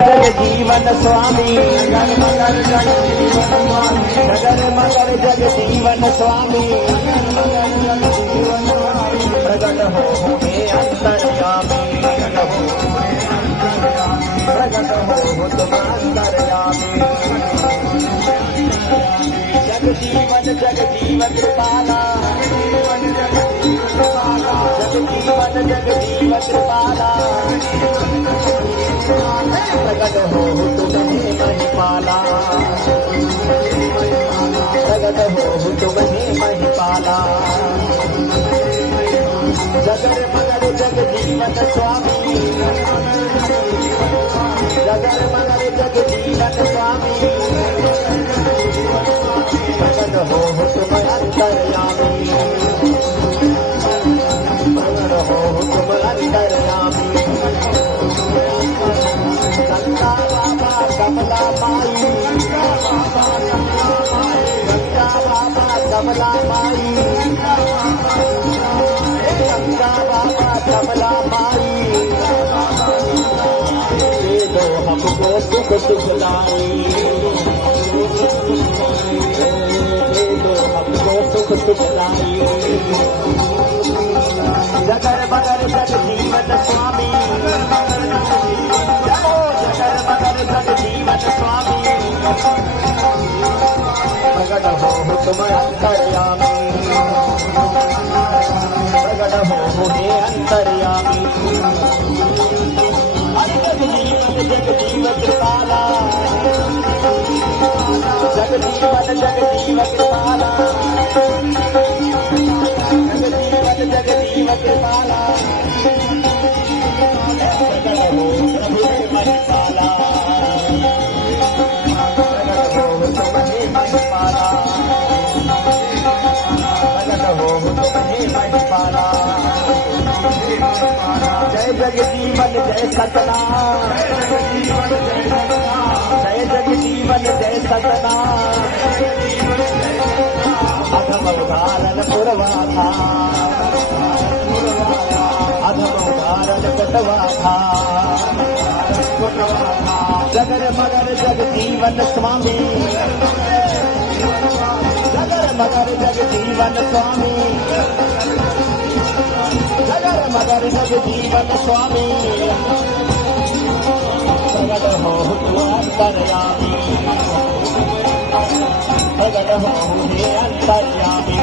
जगजीवन स्वामी नगर मगर जगजीवन स्वामी नगर मगर जगजीवन स्वामी प्रगट हो हे अंतर्यामी प्रगट हो तुम अंतर्यामी जगजीवन जगजीवन कृपाला जगजीवन जगजीवन कृपाला प्रगट हो तुम्हें महिपाला प्रगट हो तुम्हें महिपाला जगर मगर जगजीवन स्वामी जगर मगर जगजीवन स्वामी प्रगट हो तुम अंतर्यामी प्रगट हो तुम अंतर्यामी गंगा बाबा कमला माई गंगा बाबा कमला माई गंगा बाबा कमला माई दे दो हमको सुख सुखदाई दे दो हमको सुख सुखदाई जगर मगर जगजीवन स्वामी जगर जगजीवन स्वामी प्रगट हो तुम अंतर्यामी प्रगट हो हे अंतर्यामी जगजीवन जगजीवन कृपाला जगजीवन जगजीवन कृपाला जगजीवन जगजीवन कृपाला प्रगट हो प्रभु महिपाला प्रगट हो तुम्हें महिपाला प्रगट हो तुम्हें महिपाला जय जगजीवन जय सतना जय जगजीवन जय सतना अधम उदाहरण पुरवाधा अधम उदाहरण पुटवाधा जगर मगर जगजीवन स्वामी जगर मगर जगजीवन स्वामी जगर मगर जगजीवन स्वामी प्रगट हो अंतर्यामी प्रगट हो हे अंतर्यामी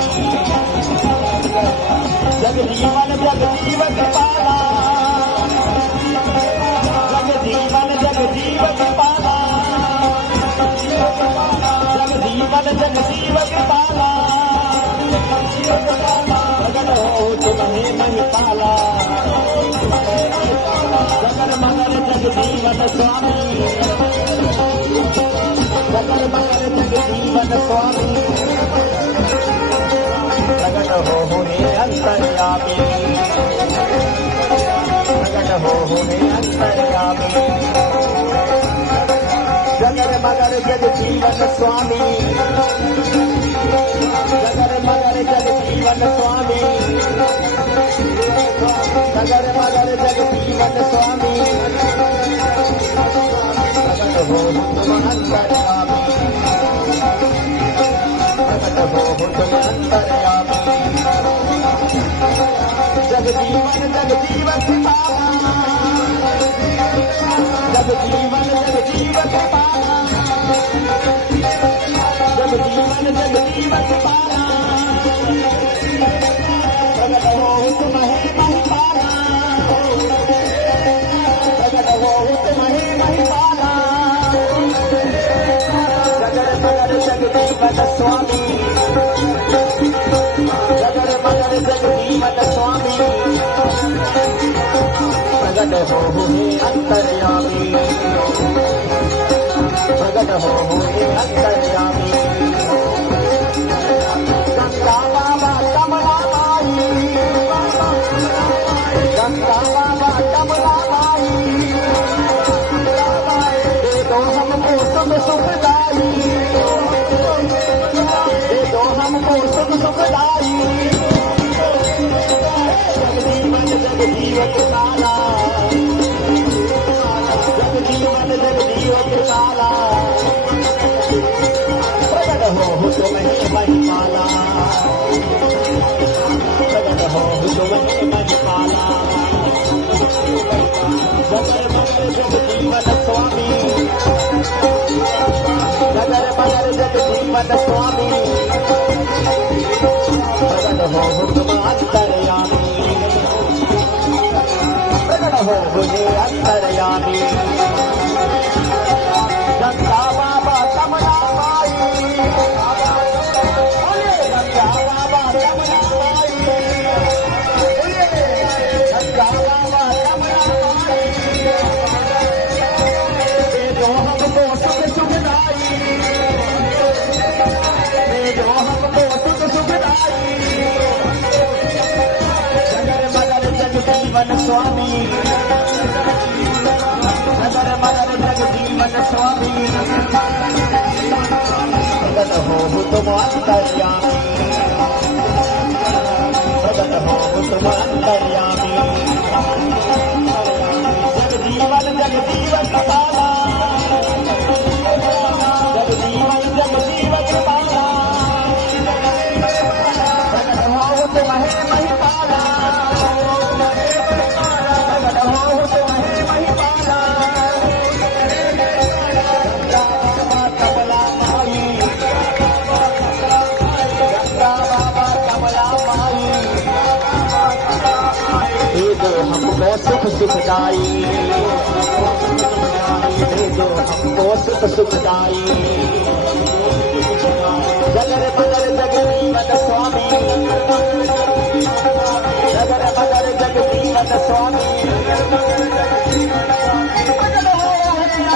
जगजीवन जगजीवन कृपाला जगजीवन जगजीवन कृपाला जगजीवन जगजीवन कृपाला प्रगट हो तुम्हें महिपाला जगर मगर जगजीवन स्वामी जगर मगर जगजीवन स्वामी प्रगट हो हे अंतर्यामी प्रगट हो हे अंतर्यामी जगर मगर जगजीवन स्वामी जगर मगर जगजीवन स्वामी जगर मगर जगजीवन स्वामी प्रगट हो तुम अंतर्यामी प्रगट हो तुम अंतर्यामी जगजीवन जगजीवन कृपाला जगजीवन जगजीवन कृपाला जगजीवन जगजीवन कृपाला प्रगट हो तुम्हें महिपाला प्रगट हो तुम्हें महिपाला जगर मगर जगजीवन स्वामी जगर मगर जगजीवन स्वामी प्रगट हो हे अंतर्यामी प्रगट हो हे अंतर्यामी गंगा बाबा कमला माई गंगा बाबा कमला माई दे दो हमको सुख सुखदाई दे दो हमको सुख सुखदाई जगजीवन जगजीवन कृपाला जगजीवन जगजीव कृपाला प्रगट हो तुम्हें महिपाला प्रगट हो तुम्हें महिपाला जगर मगर जगजीवन स्वामी जगर मगर जगजीवन स्वामी प्रगट हो तुम अंतर्यामी प्रगट हो मुझे अंतर्यामी गंगा बाबा कमला माई गंगा बाबा कमला माई गंगा बाबा कमला माई जो हमको सुख सुखदाई जो हमको सुख सुखदाई जगर मगर जगजीवन स्वामी जगर मगर जगजीवन स्वामी प्रगट हो तुम अंतर्यामी प्रगट हो तुम अंतर्यामी जगजीवन जगजीवन कृपाला जगजीवन जगजीवन कृपाला प्रगट हो तुम्हें महिपाला प्रगट हो तुम्हें महिपाला गंगा बाबा कमला माई गंगा बाबा कमला माई दे दो हमको सुख सुखदाई दे दो हमको सुख सुखदाई जगर मगर जगजीवन स्वामी जगर मगर जगजीवन स्वामी प्रगट हो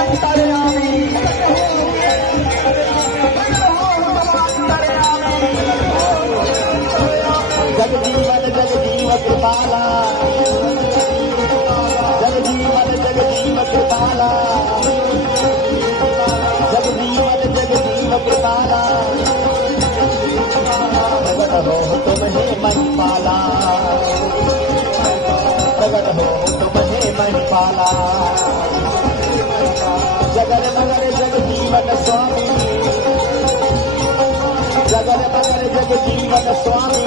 अंतर्यामी जगजीवन जगजीव कृपाला जगजीवन जगजीव कृपाला जगजीवन जगजीव कृपाला प्रगट हो तुम्हें महिपाला प्रगट हो तुम्हें महिपाला जगर मगर जगजीवन स्वामी जगर मगर जगजीवन स्वामी